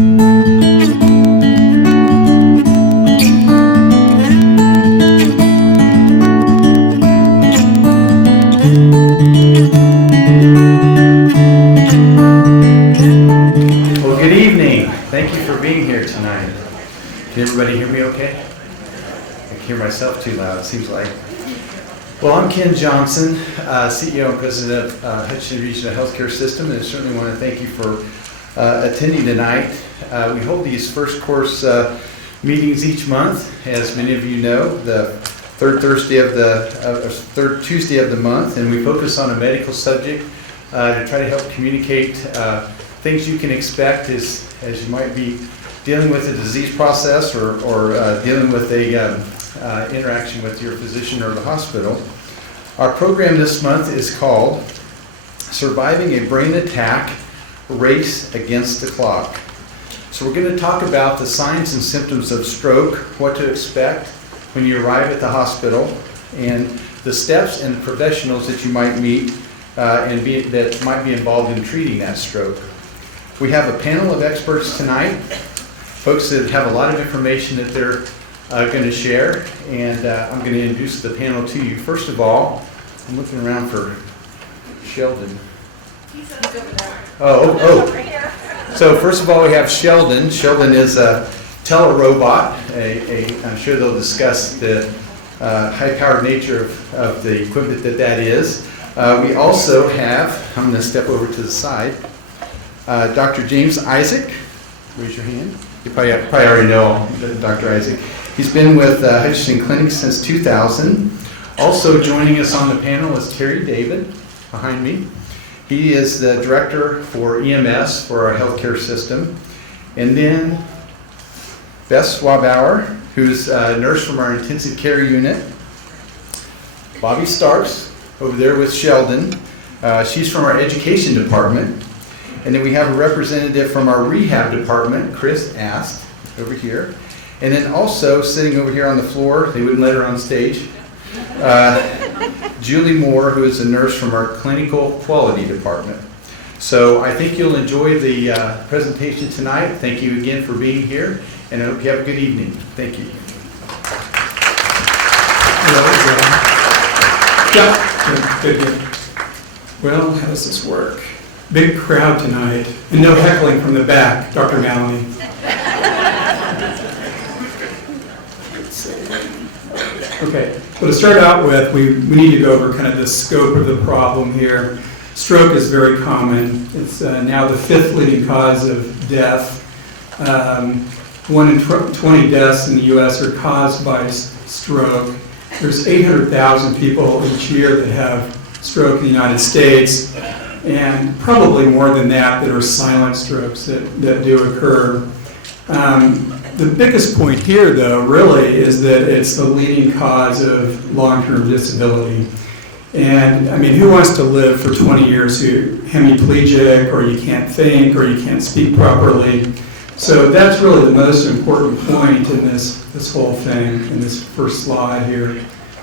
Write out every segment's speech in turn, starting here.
Well, good evening. Thank you for being here tonight. Can everybody hear me okay? I can hear myself too loud, it seems like. Well, I'm Ken Johnson, CEO and President of Hutchinson Regional Healthcare System, and I certainly want to thank you for attending tonight. We hold these first course meetings each month, as many of you know, the third Tuesday of the month, and we focus on a medical subject to try to help communicate things you can expect as you might be dealing with a disease process or dealing with a interaction with your physician or the hospital. Our program this month is called Surviving a Brain Attack, Race Against the Clock. So we're going to talk about the signs and symptoms of stroke, what to expect when you arrive at the hospital, and the steps and professionals that you might meet that might be involved in treating that stroke. We have a panel of experts tonight, folks that have a lot of information that they're going to share, and I'm going to introduce the panel to you. First of all, I'm looking around for Sheldon. He's over there. Oh. So first of all, we have Sheldon. Sheldon is a telerobot. I'm sure they'll discuss the high-powered nature of the equipment that is. We also have, I'm going to step over to the side, Dr. James Isaac. Raise your hand. You probably already know Dr. Isaac. He's been with Hutchinson Clinic since 2000. Also joining us on the panel is Terry David, behind me. He is the director for EMS for our healthcare system. And then Beth Swabauer, who's a nurse from our intensive care unit. Bobby Starks, over there with Sheldon. She's from our education department. And then we have a representative from our rehab department, Chris Ast, over here. And then also sitting over here on the floor, they wouldn't let her on stage, Julie Moore, who is a nurse from our clinical quality department. So I think you'll enjoy the presentation tonight. Thank you again for being here, and I hope you have a good evening. Thank you. Yeah, good. Well, how does this work? Big crowd tonight, and no heckling from the back, Dr. Maloney. Let's see. Okay, well, to start out with, we need to go over kind of the scope of the problem here. Stroke is very common. It's now the 5th leading cause of death. 1 in 20 deaths in the U.S. are caused by stroke. There's 800,000 people each year that have stroke in the United States, and probably more than that are silent strokes that do occur. The biggest point here, though, really is that it's the leading cause of long-term disability. And, I mean, who wants to live for 20 years who hemiplegic, or you can't think, or you can't speak properly? So that's really the most important point in this whole thing, in this first slide here.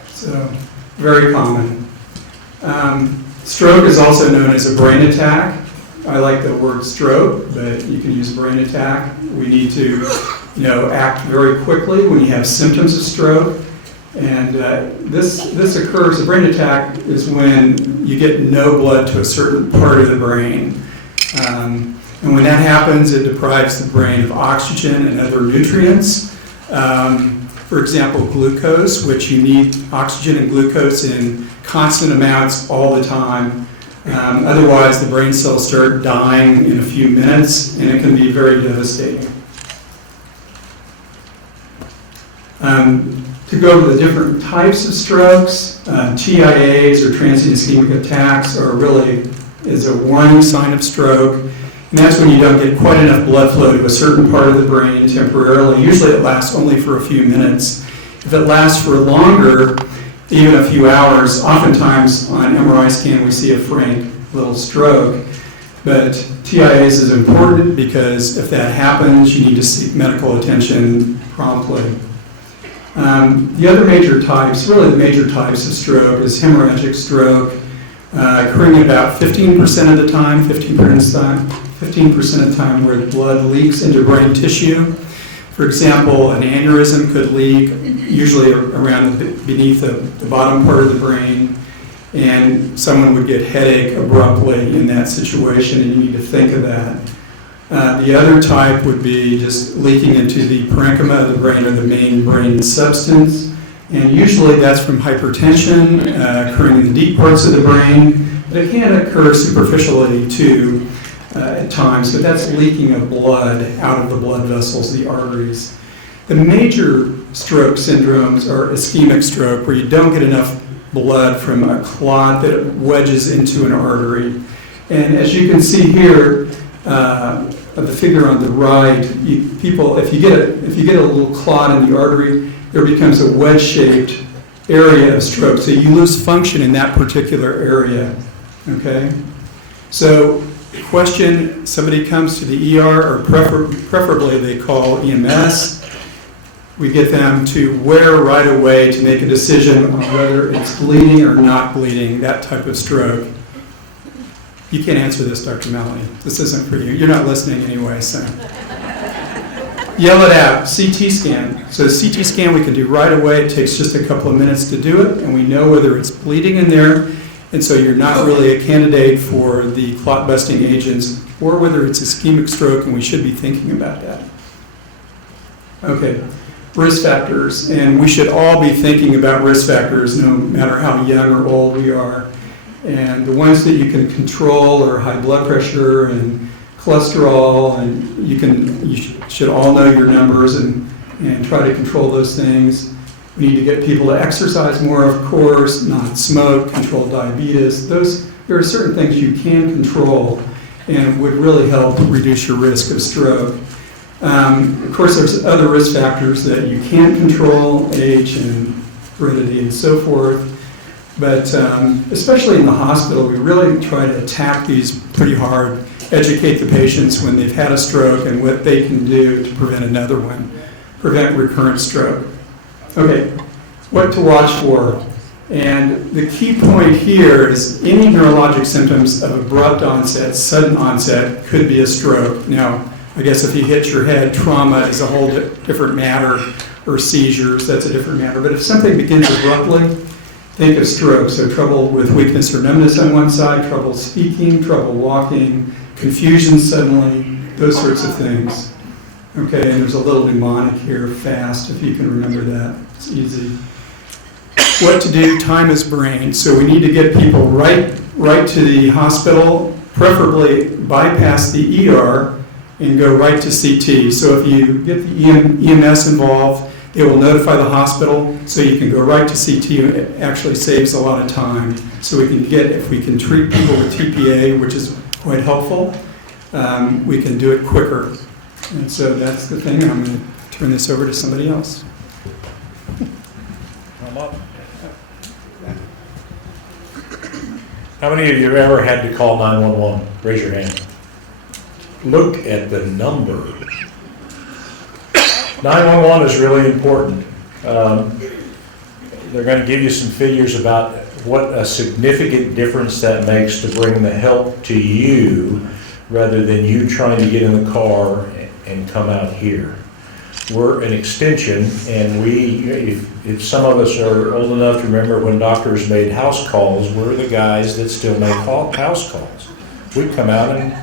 So, very common. Stroke is also known as a brain attack. I like the word stroke, but you can use brain attack. We need to, act very quickly when you have symptoms of stroke. And this occurs, a brain attack is when you get no blood to a certain part of the brain. And when that happens, it deprives the brain of oxygen and other nutrients. For example, glucose, which you need oxygen and glucose in constant amounts all the time. Otherwise, the brain cells start dying in a few minutes, and it can be very devastating. To go over the different types of strokes, TIAs, or transient ischemic attacks, is a warning sign of stroke. And that's when you don't get quite enough blood flow to a certain part of the brain temporarily. Usually it lasts only for a few minutes. If it lasts for longer, even a few hours, oftentimes on MRI scan we see a frank little stroke. But TIAs is important because if that happens, you need to seek medical attention promptly. The other major types, really the major types of stroke, is hemorrhagic stroke, occurring about 15% of the time, 15% of the time where the blood leaks into brain tissue. For example, an aneurysm could leak usually around beneath the bottom part of the brain, and someone would get headache abruptly in that situation, and you need to think of that. The other type would be just leaking into the parenchyma of the brain, or the main brain substance, and usually that's from hypertension occurring in the deep parts of the brain, but it can occur superficially too at times, but that's leaking of blood out of the blood vessels, the arteries. The major stroke syndromes are ischemic stroke, where you don't get enough blood from a clot that wedges into an artery. And as you can see here, of the figure on the right, if you get a little clot in the artery, there becomes a wedge-shaped area of stroke. So you lose function in that particular area. Okay? So, question: somebody comes to the ER, or preferably they call EMS. We get them to where right away to make a decision on whether it's bleeding or not bleeding, that type of stroke. You can't answer this, Dr. Melanie. This isn't for you. You're not listening anyway, so. Yell it out. CT scan. So CT scan we can do right away. It takes just a couple of minutes to do it, and we know whether it's bleeding in there, and so you're not really a candidate for the clot-busting agents, or whether it's ischemic stroke, and we should be thinking about that. Okay. Risk factors, and we should all be thinking about risk factors no matter how young or old we are. And the ones that you can control are high blood pressure and cholesterol, and you should all know your numbers and try to control those things. We need to get people to exercise more, of course, not smoke, control diabetes. There are certain things you can control and would really help reduce your risk of stroke. Of course, there's other risk factors that you can't control, age and heredity and so forth. But especially in the hospital, we really try to attack these pretty hard, educate the patients when they've had a stroke and what they can do to prevent another one, prevent recurrent stroke. Okay, what to watch for. And the key point here is any neurologic symptoms of abrupt onset, sudden onset, could be a stroke. Now, I guess if you hit your head, trauma is a whole different matter, or seizures, that's a different matter. But if something begins abruptly, think of stroke. So trouble with weakness or numbness on one side, trouble speaking, trouble walking, confusion suddenly, those sorts of things. Okay, and there's a little mnemonic here, FAST, if you can remember that. It's easy. What to do, time is brain. So we need to get people right to the hospital, preferably bypass the ER, and go right to CT. So if you get the EMS involved, it will notify the hospital, so you can go right to CT. It actually saves a lot of time. So if we can treat people with TPA, which is quite helpful, we can do it quicker. And so that's the thing. I'm going to turn this over to somebody else. How many of you have ever had to call 911? Raise your hand. Look at the number. 911 is really important. They're going to give you some figures about what a significant difference that makes to bring the help to you rather than you trying to get in the car and come out here. We're an extension, and if some of us are old enough to remember when doctors made house calls, we're the guys that still make house calls. We come out and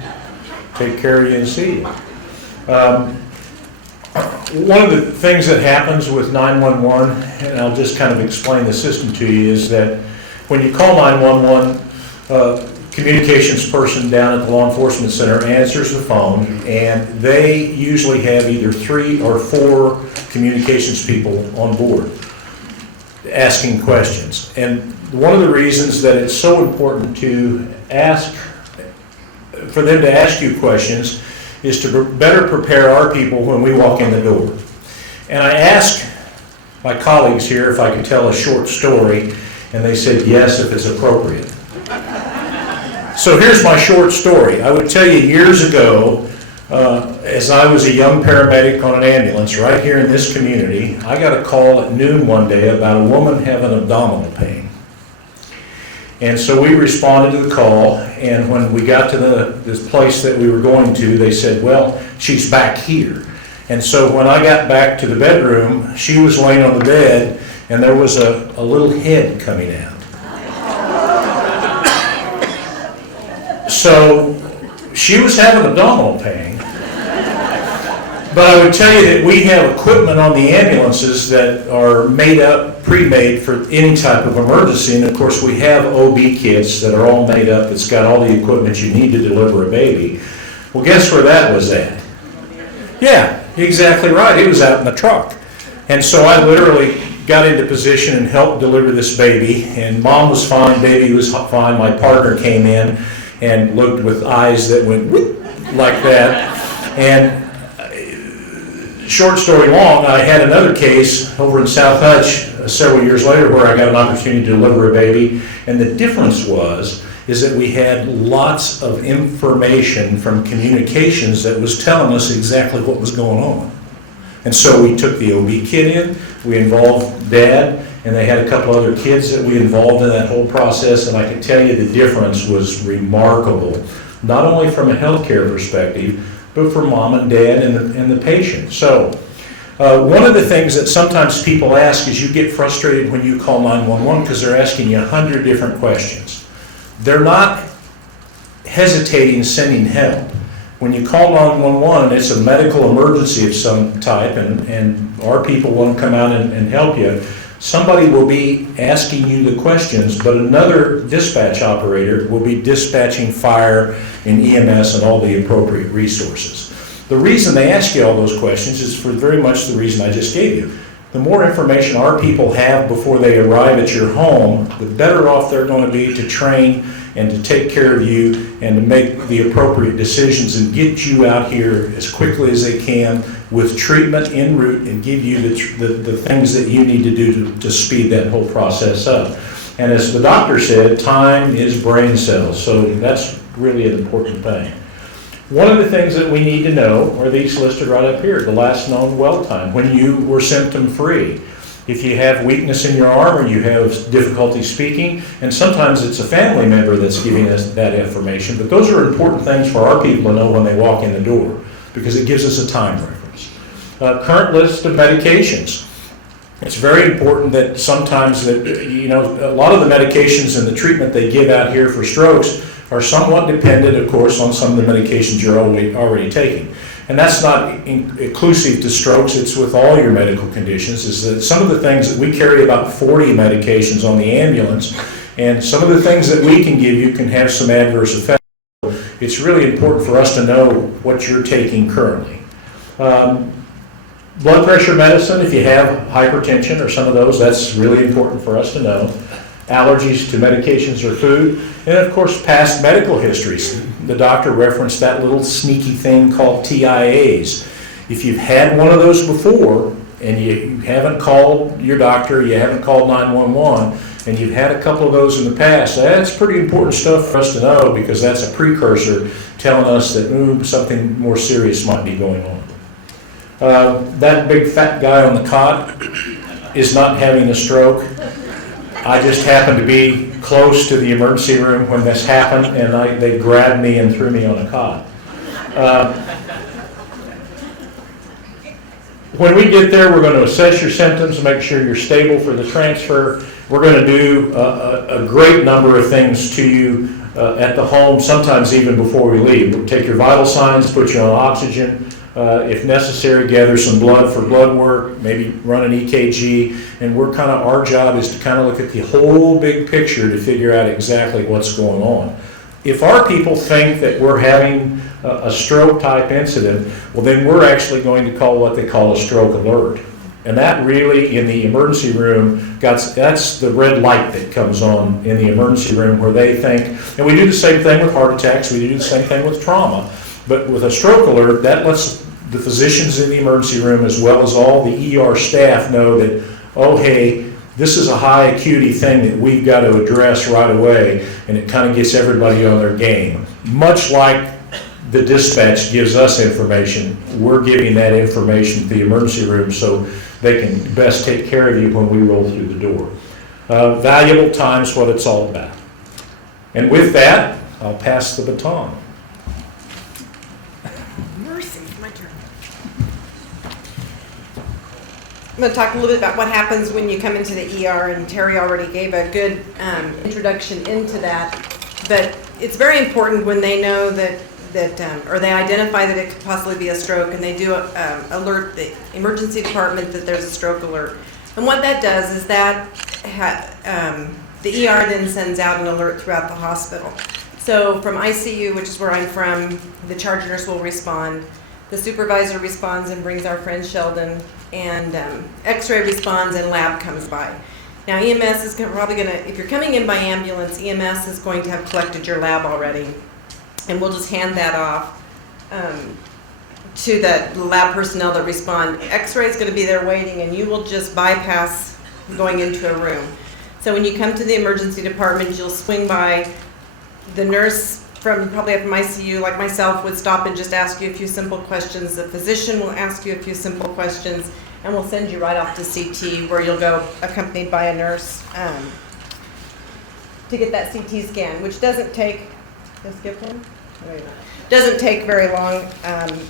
take care of you and see you. One of the things that happens with 911, and I'll just kind of explain the system to you, is that when you call 911, communications person down at the law enforcement center answers the phone, and they usually have either 3 or 4 communications people on board asking questions. And one of the reasons that it's so important for them to ask you questions is to better prepare our people when we walk in the door. And I asked my colleagues here if I could tell a short story, and they said yes if it's appropriate. So here's my short story. I would tell you years ago, as I was a young paramedic on an ambulance right here in this community, I got a call at noon one day about a woman having abdominal pain. And so we responded to the call, and when we got to this place that we were going to, they said, well, she's back here. And so when I got back to the bedroom, she was laying on the bed, and there was a little head coming out. So she was having abdominal pain. But I would tell you that we have equipment on the ambulances that are made up, pre-made for any type of emergency. And of course, we have OB kits that are all made up. It's got all the equipment you need to deliver a baby. Well, guess where that was at? Yeah, exactly right. It was out in the truck. And so I literally got into position and helped deliver this baby. And mom was fine, baby was fine. My partner came in and looked with eyes that went whoop, like that. And short story long, I had another case over in South Hutch several years later where I got an opportunity to deliver a baby. And the difference is that we had lots of information from communications that was telling us exactly what was going on. And so we took the OB kit in, we involved Dad, and they had a couple other kids that we involved in that whole process, and I can tell you the difference was remarkable, not only from a healthcare perspective, but for mom and dad and the patient. So one of the things that sometimes people ask is you get frustrated when you call 911 because they're asking you 100 different questions. They're not hesitating sending help. When you call 911, it's a medical emergency of some type, and our people want to come out and help you. Somebody will be asking you the questions, but another dispatch operator will be dispatching fire and EMS and all the appropriate resources. The reason they ask you all those questions is for very much the reason I just gave you. The more information our people have before they arrive at your home, the better off they're going to be to train and to take care of you and to make the appropriate decisions and get you out here as quickly as they can with treatment en route and give you the things that you need to do to speed that whole process up. And as the doctor said, time is brain cells, so that's really an important thing. One of the things that we need to know are these listed right up here, the last known well time, when you were symptom-free. If you have weakness in your arm or you have difficulty speaking, and sometimes it's a family member that's giving us that information, but those are important things for our people to know when they walk in the door, because it gives us a time reference. Current list of medications. It's very important that sometimes that, a lot of the medications and the treatment they give out here for strokes are somewhat dependent, of course, on some of the medications you're already taking. And that's not inclusive to strokes, it's with all your medical conditions, is that some of the things that we carry about 40 medications on the ambulance, and some of the things that we can give you can have some adverse effects. It's really important for us to know what you're taking currently. Blood pressure medicine, if you have hypertension or some of those, that's really important for us to know. Allergies to medications or food, and of course past medical histories. The doctor referenced that little sneaky thing called TIAs. If you've had one of those before and you haven't called your doctor, you haven't called 911, and you've had a couple of those in the past, that's pretty important stuff for us to know, because that's a precursor telling us that something more serious might be going on. That big fat guy on the cot is not having a stroke. I just happened to be close to the emergency room when this happened, and they grabbed me and threw me on a cot. When we get there, we're going to assess your symptoms, make sure you're stable for the transfer. We're going to do a great number of things to you at the home, sometimes even before we leave. We'll take your vital signs, put you on oxygen. If necessary, gather some blood for blood work, maybe run an EKG, and our job is to kind of look at the whole big picture to figure out exactly what's going on. If our people think that we're having a stroke type incident, well then we're actually going to call what they call a stroke alert. And that really, in the emergency room, that's the red light that comes on in the emergency room where they think, and we do the same thing with heart attacks, we do the same thing with trauma. But with a stroke alert, that lets the physicians in the emergency room as well as all the ER staff know that, oh hey, this is a high acuity thing that we've got to address right away, and it kind of gets everybody on their game. Much like the dispatch gives us information, we're giving that information to the emergency room so they can best take care of you when we roll through the door. Valuable time's what it's all about. And with that, I'll pass the baton. Mercy, my turn. I'm going to talk a little bit about what happens when you come into the ER, and Terry already gave a good introduction into that. But it's very important when they know that or they identify that it could possibly be a stroke, and they do alert the emergency department that there's a stroke alert. And what that does is that the ER then sends out an alert throughout the hospital. So from ICU, which is where I'm from, the charge nurse will respond. The supervisor responds and brings our friend Sheldon, and X-ray responds and lab comes by. Now EMS is probably going to, if you're coming in by ambulance, EMS is going to have collected your lab already, and we'll just hand that off to the lab personnel that respond. X-ray is going to be there waiting, and you will just bypass going into a room. So when you come to the emergency department, you'll swing by. The nurse from ICU, like myself, would stop and just ask you a few simple questions. The physician will ask you a few simple questions, and we'll send you right off to CT, where you'll go accompanied by a nurse to get that CT scan, which doesn't take, doesn't take very long.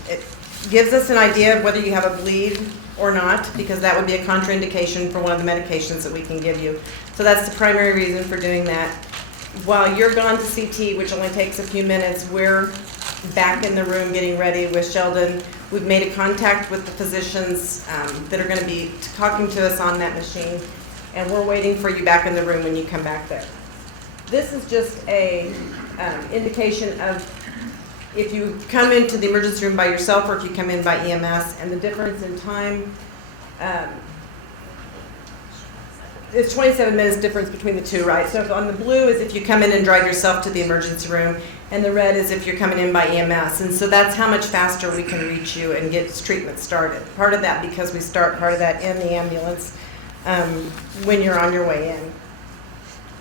It gives us an idea of whether you have a bleed or not, because that would be a contraindication for one of the medications that we can give you. So that's the primary reason for doing that. While you're gone to CT, which only takes a few minutes, we're back in the room getting ready with Sheldon. We've made a contact with the physicians that are going to be talking to us on that machine, and we're waiting for you back in the room when you come back there. This is just a indication of if you come into the emergency room by yourself or if you come in by EMS, and the difference in time. It's 27 minutes difference between the two, right? So on the blue is if you come in and drive yourself to the emergency room, and the red is if you're coming in by EMS. And so that's how much faster we can reach you and get treatment started. Part of that because we start part of that in the ambulance when you're on your way in.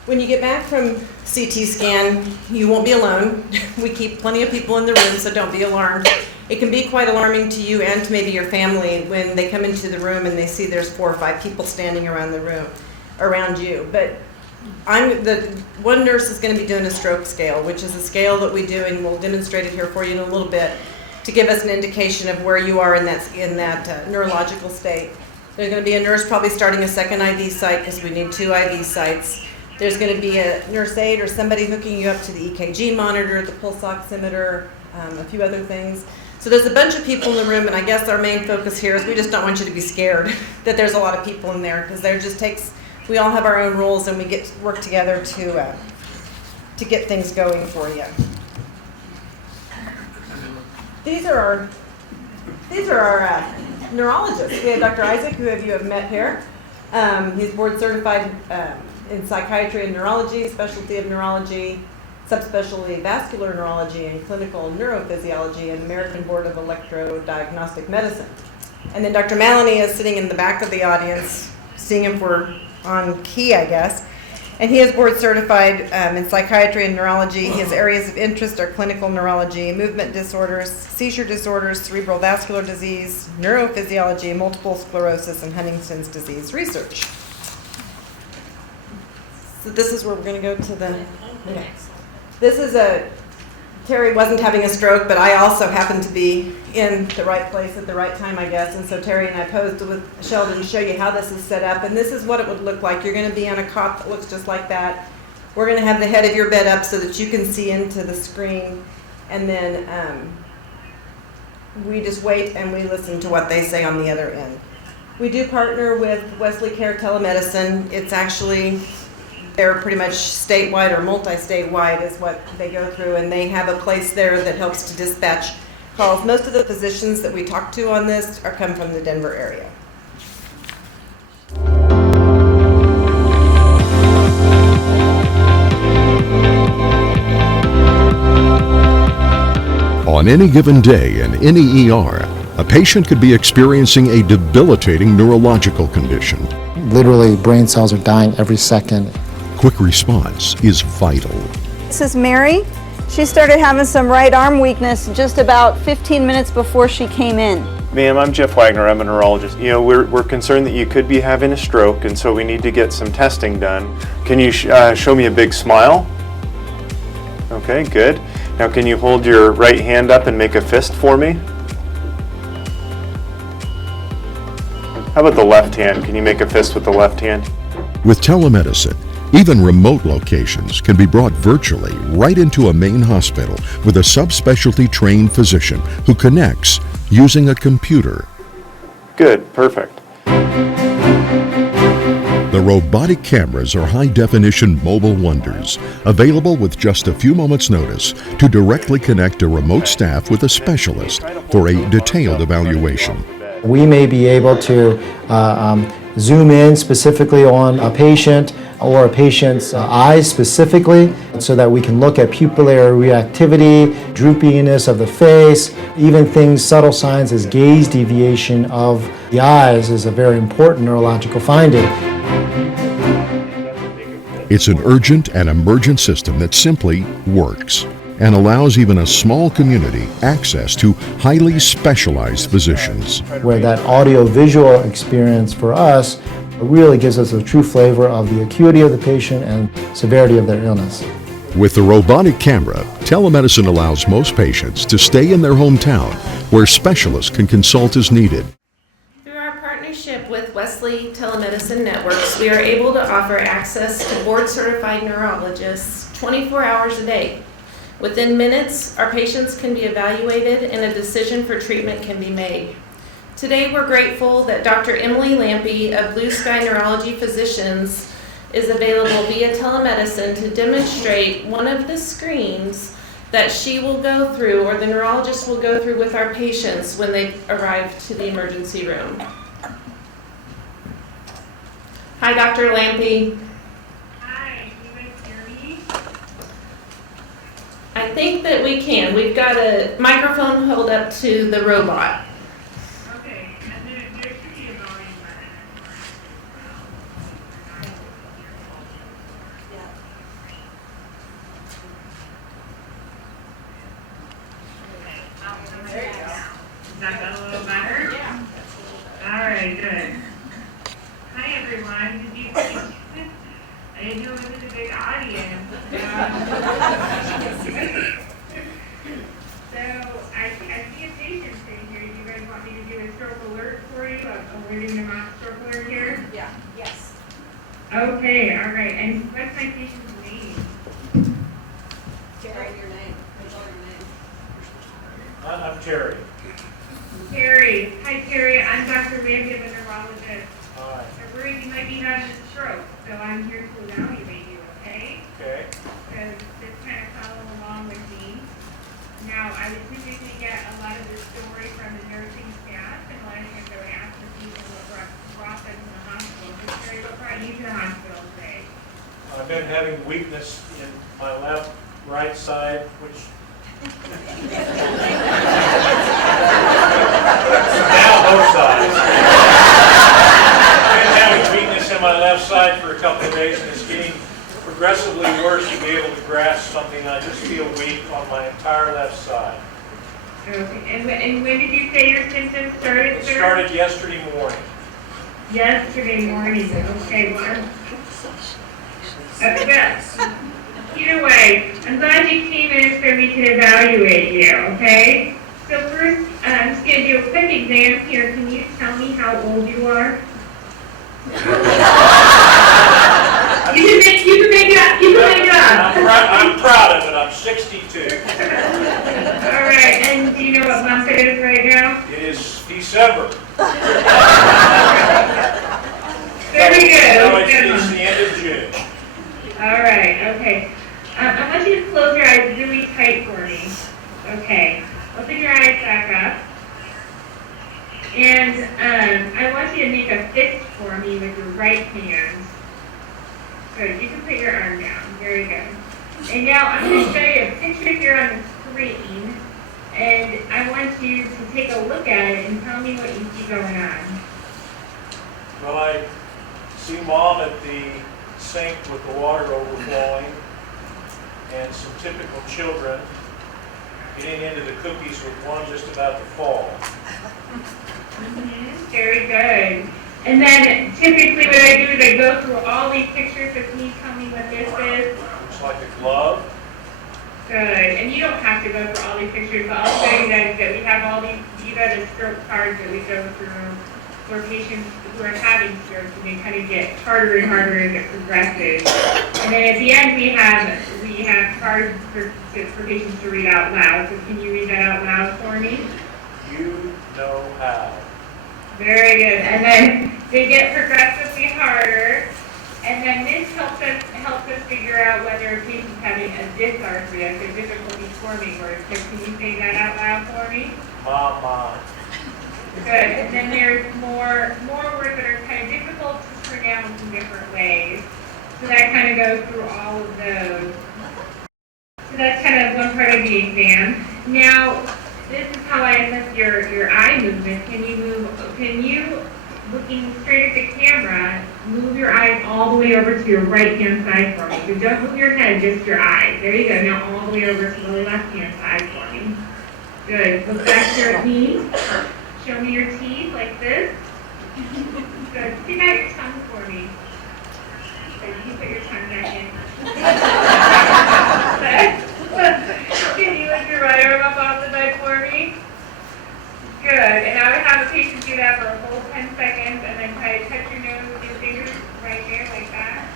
When you get back from CT scan, you won't be alone. We keep plenty of people in the room, so don't be alarmed. It can be quite alarming to you and to maybe your family when they come into the room and they see there's 4 or 5 people standing around the room. Around you. But one nurse is going to be doing a stroke scale, which is a scale that we do, and we'll demonstrate it here for you in a little bit, to give us an indication of where you are in that neurological state. There's going to be a nurse probably starting a second IV site, because we need 2 IV sites. There's going to be a nurse aide or somebody hooking you up to the EKG monitor, the pulse oximeter, a few other things. So there's a bunch of people in the room, and I guess our main focus here is we just don't want you to be scared that there's a lot of people in there, because there just takes. We all have our own rules, and we get to work together to get things going for you. These are our neurologists. We have Dr. Isaac, who you have met here. He's board certified in psychiatry and neurology, specialty of neurology, subspecialty vascular neurology, and clinical neurophysiology, and American Board of Electrodiagnostic Medicine. And then Dr. Maloney is sitting in the back of the audience, seeing if we're on key, I guess. And he is board certified in psychiatry and neurology. His areas of interest are clinical neurology, movement disorders, seizure disorders, cerebral vascular disease, neurophysiology, multiple sclerosis, and Huntington's disease research. So this is where we're going to go to the... Okay. This is Terry wasn't having a stroke, but I also happened to be in the right place at the right time, I guess. And so Terry and I posed with Sheldon to show you how this is set up. And this is what it would look like. You're going to be on a cot that looks just like that. We're going to have the head of your bed up so that you can see into the screen. And then we just wait and we listen to what they say on the other end. We do partner with Wesley Care Telemedicine. It's actually... They're pretty much statewide or multi-statewide is what they go through, and they have a place there that helps to dispatch calls. Most of the physicians that we talk to on this come from the Denver area. On any given day in any ER, a patient could be experiencing a debilitating neurological condition. Literally, brain cells are dying every second. Quick response is vital. This is Mary. She started having some right arm weakness just about 15 minutes before she came in. Ma'am, I'm Jeff Wagner. I'm a neurologist. You know, we're concerned that you could be having a stroke, and so we need to get some testing done. Can you show me a big smile? Okay, good. Now can you hold your right hand up and make a fist for me? How about the left hand? Can you make a fist with the left hand? With telemedicine, even remote locations can be brought virtually right into a main hospital with a subspecialty trained physician who connects using a computer. Good, perfect. The robotic cameras are high-definition mobile wonders, available with just a few moments' notice to directly connect a remote staff with a specialist for a detailed evaluation. We may be able to zoom in specifically on a patient or a patient's eyes specifically so that we can look at pupillary reactivity, droopiness of the face, even things, subtle signs as gaze deviation of the eyes is a very important neurological finding. It's an urgent and emergent system that simply works and allows even a small community access to highly specialized physicians. Where that audio-visual experience for us really gives us a true flavor of the acuity of the patient and severity of their illness. With the robotic camera, telemedicine allows most patients to stay in their hometown where specialists can consult as needed. Through our partnership with Wesley Telemedicine Networks, we are able to offer access to board-certified neurologists 24 hours a day. Within minutes, our patients can be evaluated and a decision for treatment can be made. Today, we're grateful that Dr. Emily Lampe of Blue Sky Neurology Physicians is available via telemedicine to demonstrate one of the screens that she will go through, or the neurologist will go through with our patients when they arrive to the emergency room. Hi, Dr. Lampe. Hi, can you guys hear me? I think that we can. We've got a microphone held up to the robot. Okay, and then there should be a volume button. There you go. Is that a little better? Yeah. All right, good. Hi, everyone. I didn't know it was a big audience. So I see a patient sitting here. Do you guys want me to do a stroke alert for you? I'm alerting them on stroke alert here? Yeah. Yes. Okay, all right. And what's my patient's name? Terry, your name. I'm Terry. Terry. Hi, Terry. I'm Dr. Lampe, the neurologist. Hi. I'm worried you might be having a stroke, so I'm here to evaluate you, okay? Okay. So just kind of follow along with me. Now, I would typically get a lot of the story from the nursing staff, and a lot of times I would ask the people what brought them to the hospital. So, Terry, what brought you to the hospital today? I've been having weakness in my right side, which now both sides. I've been having weakness in my left side for a couple of days, and it's getting progressively worse to be able to grasp something. I just feel weak on my entire left side. Okay, and when did you say your symptoms started, It sir? started yesterday morning. Yesterday morning, okay, well, either way, I'm glad you came in for me to evaluate you, okay? So first, I'm just going to do a quick exam here. Can you tell me how old you are? You can make it up. You can make it up. I'm proud of it. I'm 62. All right, and do you know what month it is right now? It is December. Very good. No, Good it's month. the end of June. All right, okay. I want you to close your eyes really tight for me. Okay. Open your eyes back up. And I want you to make a fist for me with your right hand. Good. You can put your arm down. Very good. And now I'm going to show you a picture here on the screen. And I want you to take a look at it and tell me what you see going on. Well, I see Mom at the sink with the water overflowing and some typical children getting into the cookies with one just about to fall. Very good. And then typically what I do is I go through all these pictures with me. Tell me what this is. Looks like a glove. Good. And you don't have to go through all these pictures, but I'll show you guys that we have all these are the stroke cards that we go through for patients who are having strokes, and they kind of get harder and harder as it progresses. And then at the end, we have cards for patients to read out loud. So can you read that out loud for me? You know how. Very good. And then they get progressively harder. And then this helps us figure out whether a patient's having a dysarthria, so difficulty forming words. So can you say that out loud for me? Mama. Good. And then there's more words that are kind of difficult to pronounce in different ways. So that kind of goes through all of those. So that's kind of one part of the exam. Now, this is how I assess your eye movement. Can you, looking straight at the camera, move your eyes all the way over to your right-hand side for me? So don't move your head, just your eyes. There you go. Now all the way over to the left-hand side for me. Good. Look back to your teeth. Show me your teeth like this. Good. Stick out your tongue for me. Good. You can put your tongue back in. Can you lift your right arm up off the bed for me? Good. And I would have a patient do that for a full 10 seconds, and then try to touch your nose with your fingers right there like that.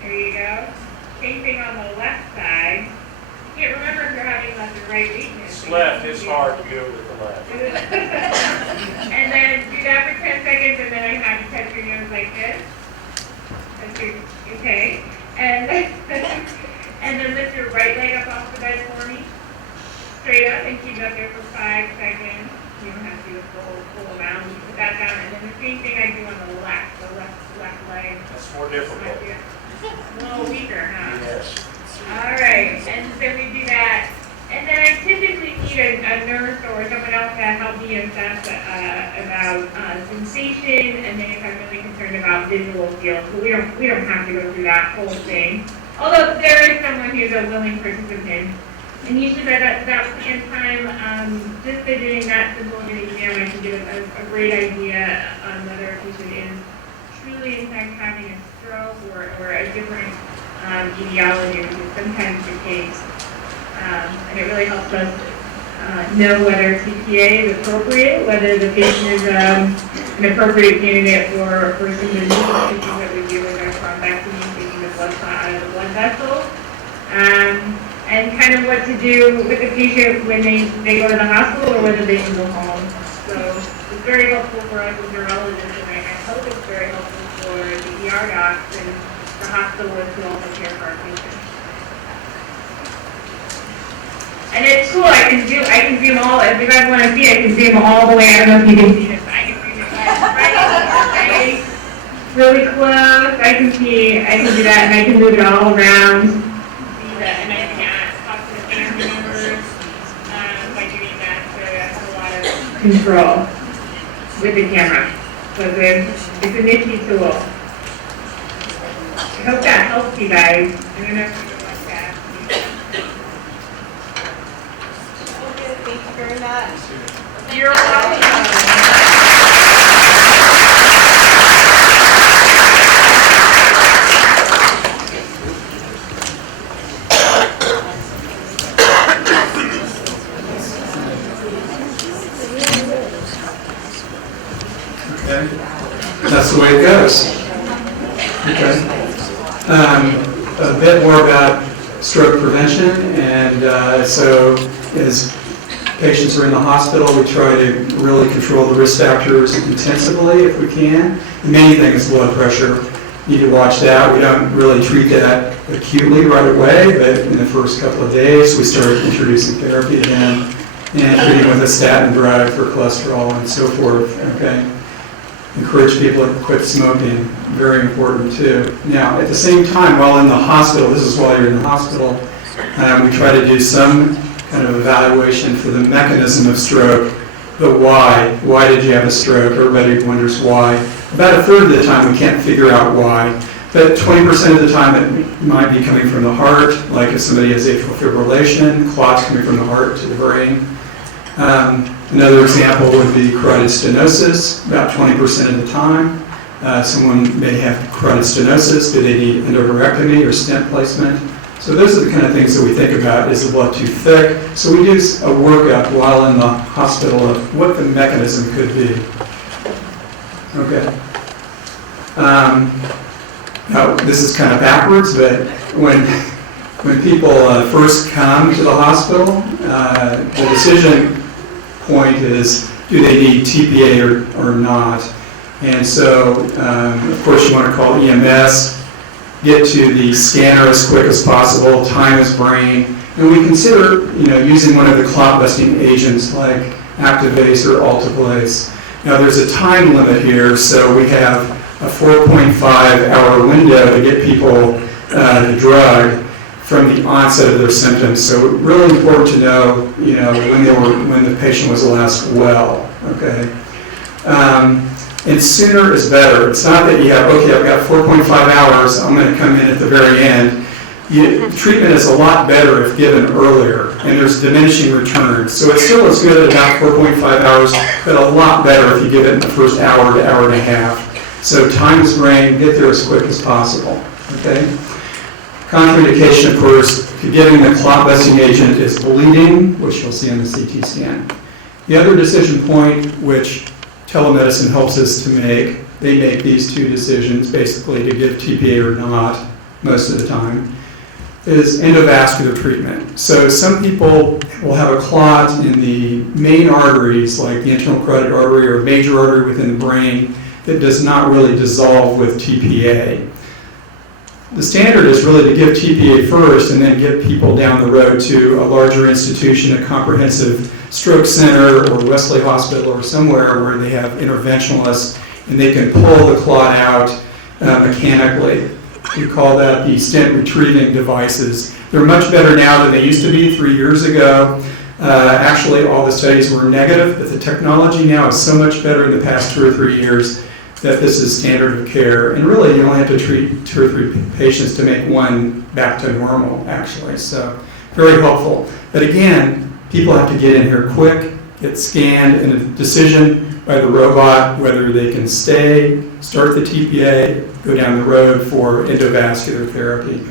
There you go. Same thing on the left side. You can't remember if you're having left or right weakness. It's left. It's hard to go with the left. And then do that for 10 seconds, and then I have you touch your nose like this. Okay. And then lift your right leg up off the bed for me. Straight up, and keep it up there for 5 seconds. You don't have to do a full amount. You put that down, and then the same thing I do on the left leg. That's more difficult. A little weaker, huh? Yes. All right, and so we do that. And then I typically need a nurse or someone else to help me assess about sensation, and then if I'm really concerned about visual fields. So we don't have to go through that whole thing. Although there is someone who's a willing participant. And usually by that point in time, just by doing that simple of an exam, I can get a great idea on whether a patient is truly in fact having a stroke or a different etiology, which is sometimes the case. And it really helps us know whether TPA is appropriate, whether the patient is an appropriate candidate for some of the new issues that we do with our thrombectomy, taking the blood clot out of the blood vessel. And kind of what to do with the patient when they go to the hospital or whether they can go home. So it's very helpful for us as urologists, and I hope it's very helpful for the ER docs and the hospitalists who also care for our patients. And it's cool, I can zoom all, if you guys want to see, I can zoom all the way, I don't know if you can see this, I can zoom it right, really close, I can do that, and I can move it all around, see that, and I can talk to the family members by doing that, so that's a lot of control with the camera. So it's a nifty tool. I hope that helps you guys. I don't know if you would like that. Thank you very much. You're welcome. Okay, that's the way it goes. Okay. A bit more about stroke prevention, and so as patients are in the hospital, we try to really control the risk factors intensively if we can. The main thing is blood pressure. You need to watch that. We don't really treat that acutely right away, but in the first couple of days, we start introducing therapy again and treating with a statin drug for cholesterol and so forth. Okay. Encourage people to quit smoking, very important too. Now, at the same time, while in the hospital, this is while you're in the hospital, we try to do some kind of evaluation for the mechanism of stroke, the why. Why did you have a stroke? Everybody wonders why. About a third of the time we can't figure out why, but 20% of the time it might be coming from the heart, like if somebody has atrial fibrillation, clots coming from the heart to the brain. Another example would be carotid stenosis, about 20% of the time. Someone may have carotid stenosis, do they need endorectomy or stent placement? So those are the kind of things that we think about. Is the blood too thick? So we do a workup while in the hospital of what the mechanism could be. Okay. Now, this is kind of backwards, but when people first come to the hospital, the decision point is, do they need TPA or not? And so, of course, you want to call EMS, get to the scanner as quick as possible, time is brain, and we consider, using one of the clot-busting agents like Activase or Alteplase. Now, there's a time limit here, so we have a 4.5-hour window to get people the drug from the onset of their symptoms. So really important to know, when the patient was last well. Okay, and sooner is better. It's not that you have, okay, I've got 4.5 hours. I'm going to come in at the very end. Treatment is a lot better if given earlier, and there's diminishing returns. So it's still as good at about 4.5 hours, but a lot better if you give it in the first hour to hour and a half. So time is brain, get there as quick as possible. Okay. Contraindication, of course, to giving the clot-busting agent is bleeding, which you'll see on the CT scan. The other decision point, which telemedicine helps us to make, they make these two decisions, basically to give TPA or not, most of the time, is endovascular treatment. So some people will have a clot in the main arteries, like the internal carotid artery or major artery within the brain, that does not really dissolve with TPA. The standard is really to give TPA first and then get people down the road to a larger institution, a comprehensive stroke center or Wesley Hospital or somewhere where they have interventionalists and they can pull the clot out mechanically. We call that the stent retrieving devices. They're much better now than they used to be 3 years ago. Actually, all the studies were negative, but the technology now is so much better in the past 2 or 3 years that this is standard of care. And really, you only have to treat 2 or 3 patients to make one back to normal, actually. So very helpful. But again, people have to get in here quick, get scanned, and a decision by the robot whether they can stay, start the TPA, go down the road for endovascular therapy.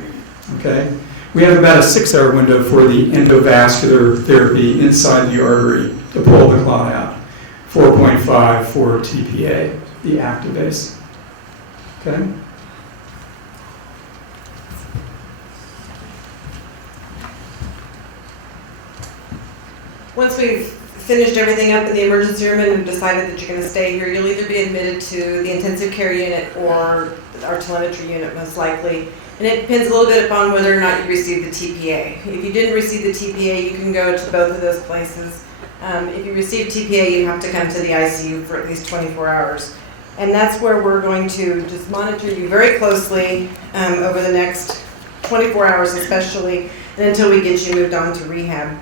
Okay? We have about a 6-hour window for the endovascular therapy inside the artery to pull the clot out. 4.5 for TPA, the Activase. Okay? Once we've finished everything up in the emergency room and decided that you're going to stay here, you'll either be admitted to the intensive care unit or our telemetry unit, most likely. And it depends a little bit upon whether or not you received the TPA. If you didn't receive the TPA, you can go to both of those places. If you receive TPA, you have to come to the ICU for at least 24 hours. And that's where we're going to just monitor you very closely over the next 24 hours especially, and until we get you moved on to rehab.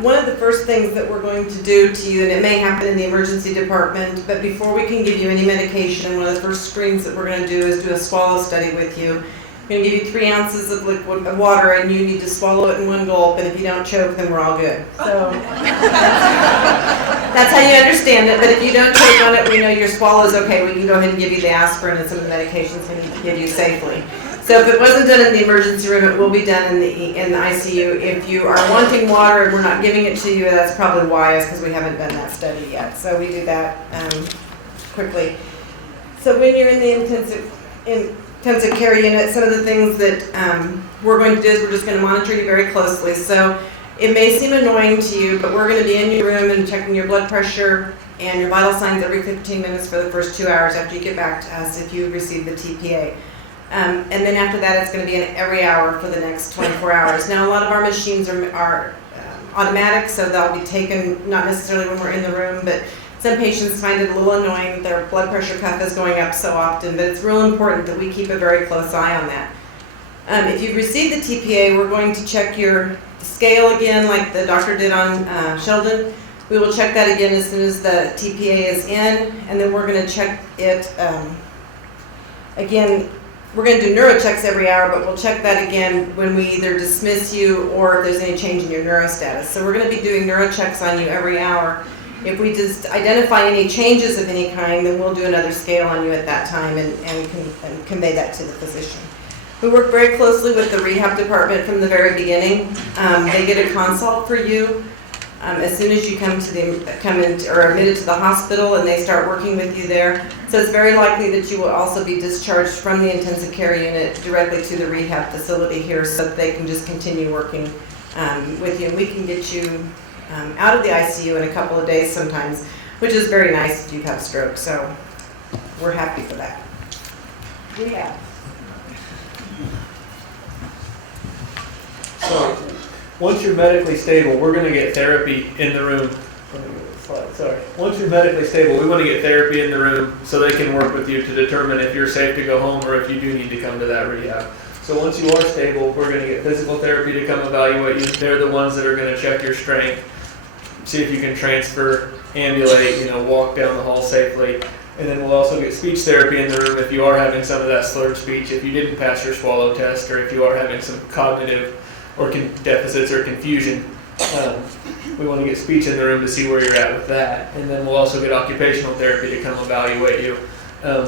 One of the first things that we're going to do to you, and it may happen in the emergency department, but before we can give you any medication, one of the first screens that we're going to do is do a swallow study with you. We're going to give you 3 ounces of liquid of water, and you need to swallow it in one gulp, and if you don't choke, then we're all good. So that's how you understand it, but if you don't choke on it, we know your swallow is okay. We can go ahead and give you the aspirin and some of the medications we need to give you safely. So if it wasn't done in the emergency room, it will be done in the ICU. If you are wanting water and we're not giving it to you, that's probably why, is because we haven't done that study yet. So we do that quickly. So when you're in the intensive care unit, some of the things that we're going to do is we're just going to monitor you very closely. So it may seem annoying to you, but we're going to be in your room and checking your blood pressure and your vital signs every 15 minutes for the first 2 hours after you get back to us if you receive the TPA. And then after that, it's going to be every hour for the next 24 hours. Now, a lot of our machines are automatic, so they'll be taken not necessarily when we're in the room, but some patients find it a little annoying that their blood pressure cuff is going up so often, but it's real important that we keep a very close eye on that. If you've received the TPA, we're going to check your scale again like the doctor did on Sheldon. We will check that again as soon as the TPA is in, and then we're going to check it again. We're going to do neurochecks every hour, but we'll check that again when we either dismiss you or if there's any change in your neurostatus. So we're going to be doing neurochecks on you every hour. If we just identify any changes of any kind, then we'll do another scale on you at that time and convey that to the physician. We work very closely with the rehab department from the very beginning. They get a consult for you as soon as you come in or admitted to the hospital, and they start working with you there. So it's very likely that you will also be discharged from the intensive care unit directly to the rehab facility here, so that they can just continue working with you. And we can get you out of the ICU in a couple of days sometimes, which is very nice if you've had a stroke. So we're happy for that. Rehab. So, once you're medically stable, we're going to get therapy in the room. Sorry. Once you're medically stable, we want to get therapy in the room so they can work with you to determine if you're safe to go home or if you do need to come to that rehab. So once you are stable, we're going to get physical therapy to come evaluate you. They're the ones that are going to check your strength, see if you can transfer, ambulate, walk down the hall safely. And then we'll also get speech therapy in the room if you are having some of that slurred speech, if you didn't pass your swallow test, or if you are having some cognitive or deficits or confusion. We want to get speech in the room to see where you're at with that. And then we'll also get occupational therapy to come evaluate you,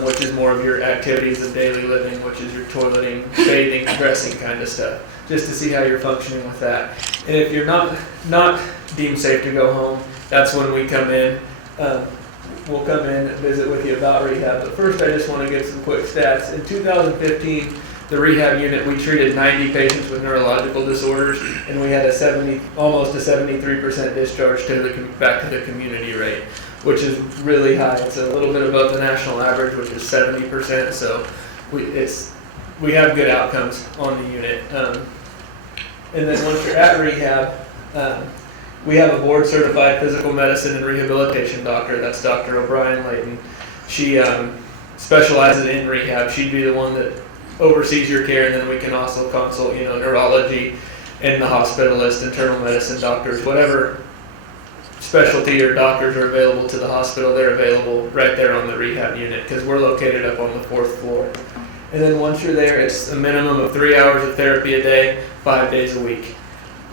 which is more of your activities of daily living, which is your toileting, bathing, dressing kind of stuff, just to see how you're functioning with that. And if you're not deemed safe to go home, that's when we come in. We'll come in and visit with you about rehab. But first, I just want to give some quick stats. In 2015, the rehab unit, we treated 90 patients with neurological disorders, and we had almost a 73% discharge back to the community rate, which is really high. It's a little bit above the national average, which is 70%. So we have good outcomes on the unit. And then once you're at rehab, we have a board-certified physical medicine and rehabilitation doctor. That's Dr. O'Brien Layton. She specializes in rehab. She'd be the one that oversees your care, and then we can also consult, neurology and the hospitalist, internal medicine doctors, whatever specialty or doctors are available to the hospital, they're available right there on the rehab unit because we're located up on the 4th floor. And then once you're there, it's a minimum of 3 hours of therapy a day, 5 days a week.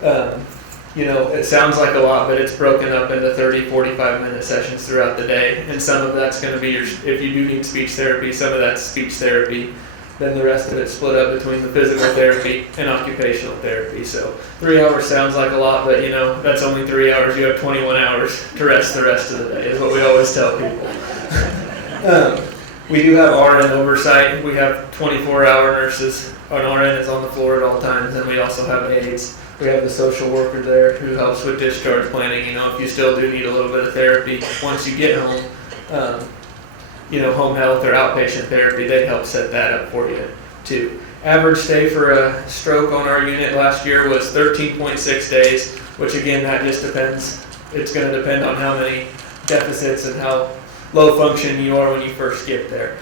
It sounds like a lot, but it's broken up into 30, 45-minute sessions throughout the day. And some of that's going to be if you do need speech therapy, some of that's speech therapy. Then the rest of it's split up between the physical therapy and occupational therapy. So 3 hours sounds like a lot, but that's only 3 hours. You have 21 hours to rest the rest of the day, is what we always tell people. We do have RN oversight. We have 24-hour nurses. An RN is on the floor at all times, and we also have aides. We have the social worker there who helps with discharge planning. If you still do need a little bit of therapy once you get home, home health or outpatient therapy, they help set that up for you too. Average stay for a stroke on our unit last year was 13.6 days, which again, that just depends. It's going to depend on how many deficits and how low function you are when you first get there.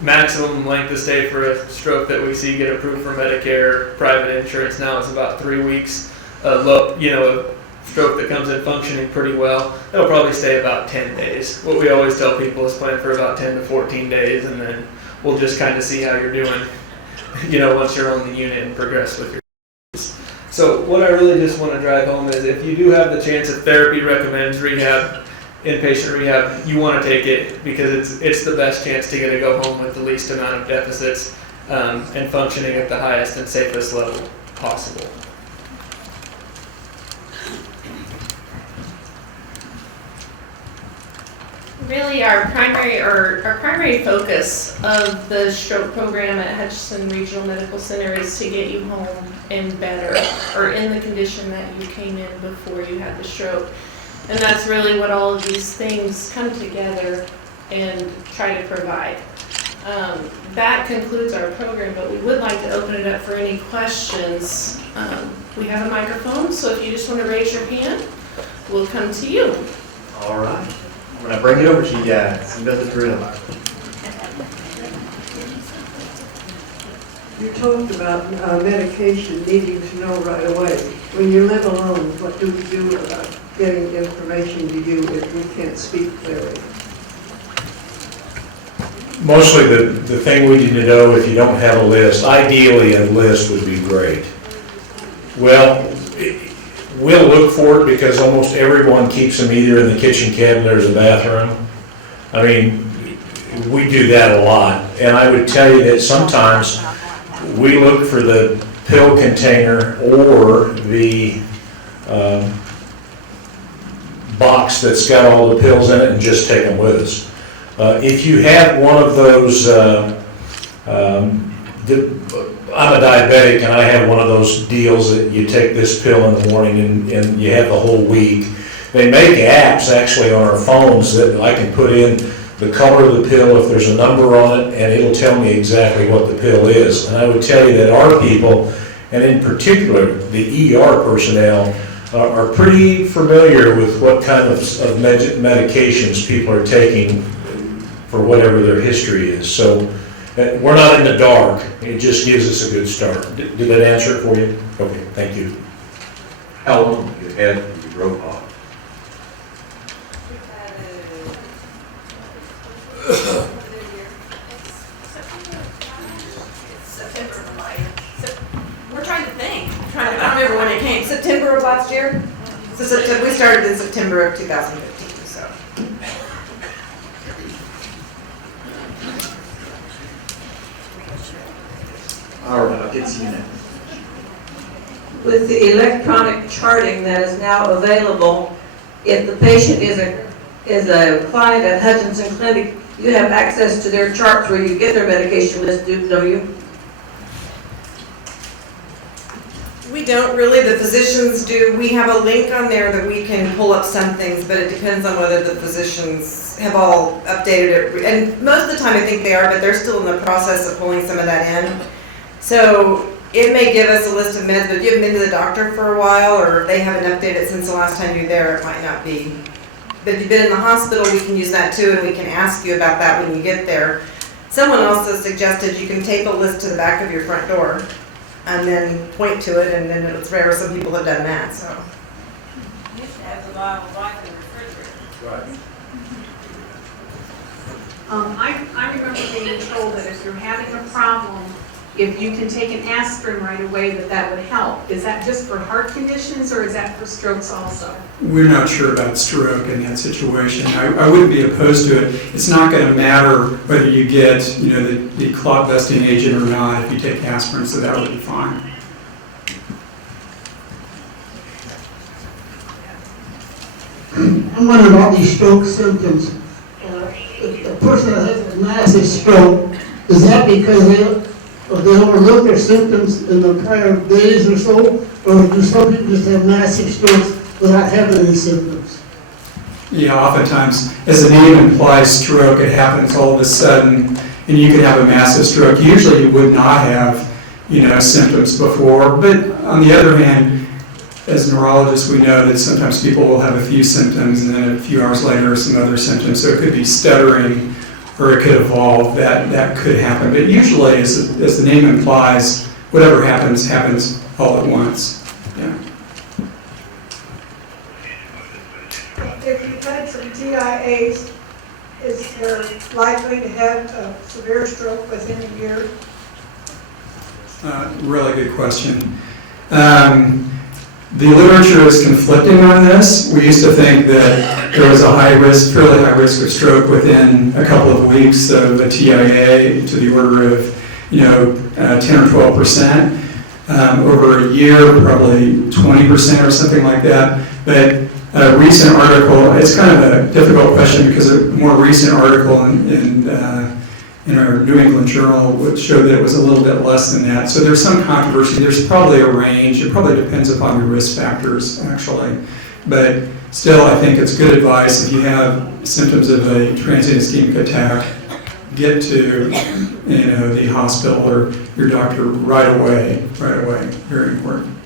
Maximum length of stay for a stroke that we see get approved for Medicare, private insurance now is about 3 weeks. A stroke that comes in functioning pretty well, it'll probably stay about 10 days. What we always tell people is plan for about 10 to 14 days, and then we'll just kind of see how you're doing, once you're on the unit and progress with your case. So what I really just want to drive home is if you do have the chance of therapy recommends rehab, inpatient rehab, you want to take it because it's the best chance to get to go home with the least amount of deficits and functioning at the highest and safest level possible. Really, our primary focus of the stroke program at Hutchinson Regional Medical Center is to get you home and better, or in the condition that you came in before you had the stroke. And that's really what all of these things come together and try to provide. That concludes our program, but we would like to open it up for any questions. We have a microphone, so if you just want to raise your hand, we'll come to you. All right. I'm going to bring it over to you guys. You know the drill. You talked about medication needing to know right away. When you live alone, what do we do about getting information to you if we can't speak clearly? Mostly the thing we need to know, if you don't have a list, ideally a list would be great. Well, we'll look for it because almost everyone keeps them either in the kitchen cabinet or the bathroom. I mean, we do that a lot. And I would tell you that sometimes we look for the pill container or the box that's got all the pills in it and just take them with us. If you have one of those, I'm a diabetic and I have one of those deals that you take this pill in the morning and you have the whole week. They make apps actually on our phones that I can put in the color of the pill, if there's a number on it, and it'll tell me exactly what the pill is. And I would tell you that our people, and in particular the ER personnel, are pretty familiar with what kind of medications people are taking for whatever their history is. So we're not in the dark. It just gives us a good start. Did that answer it for you? Okay, thank you. How long have you had the robot? We're trying to think. I don't remember when it came. September of last year? So we started in September of 2015, so. All right, I'll get to you now. With the electronic charting that is now available, if the patient is a client at Hutchinson Clinic, you have access to their charts where you get their medication list, don't you? We don't really, the physicians do. We have a link on there that we can pull up some things, but it depends on whether the physicians have all updated it. And most of the time I think they are, but they're still in the process of pulling some of that in. So it may give us a list of meds, but if you haven't been to the doctor for a while or they haven't updated since the last time you were there, it might not be. But if you've been in the hospital, we can use that too, and we can ask you about that when you get there. Someone also suggested you can tape a list to the back of your front door and then point to it, and then it's rare some people have done that, so. You used to have the bottle of life in the refrigerator. Right. I remember being told that if you're having a problem, if you can take an aspirin right away, that would help. Is that just for heart conditions or is that for strokes also? We're not sure about stroke in that situation. I wouldn't be opposed to it. It's not going to matter whether you get, the clot busting agent or not if you take aspirin, so that would be fine. I'm wondering about these stroke symptoms. If a person that has a massive stroke, is that because they overlook their symptoms in the prior days or so, or do some people just have massive strokes without having any symptoms? Yeah, oftentimes, as the name implies, stroke, it happens all of a sudden, and you can have a massive stroke. Usually you would not have, symptoms before, but on the other hand, as neurologists, we know that sometimes people will have a few symptoms and then a few hours later some other symptoms, so it could be stuttering, or it could evolve, that could happen. But usually, as the name implies, whatever happens all at once. Yeah. If you've had some TIAs, is there likely to have a severe stroke within a year? Really good question. The literature is conflicting on this. We used to think that there was a fairly high risk of stroke within a couple of weeks of a TIA, to the order of 10 or 12%. Over a year, probably 20% or something like that. But a recent article, it's kind of a difficult question because a more recent article in our New England Journal which showed that it was a little bit less than that. So there's some controversy. There's probably a range. It probably depends upon your risk factors, actually. But still, I think it's good advice if you have symptoms of a transient ischemic attack, get to the hospital or your doctor right away. Very important.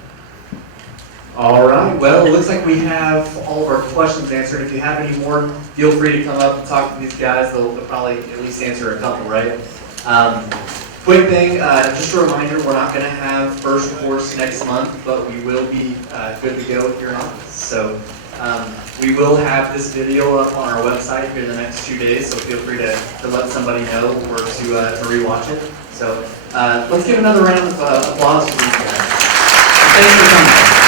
All right, well, it looks like we have all of our questions answered. If you have any more, feel free to come up and talk to these guys. They'll probably at least answer a couple, right? Quick thing, just a reminder, we're not going to have first course next month, but we will be good to go if you're in office. So we will have this video up on our website here in the next 2 days, so feel free to let somebody know or to rewatch it. So let's give another round of applause for these guys. Thanks for coming.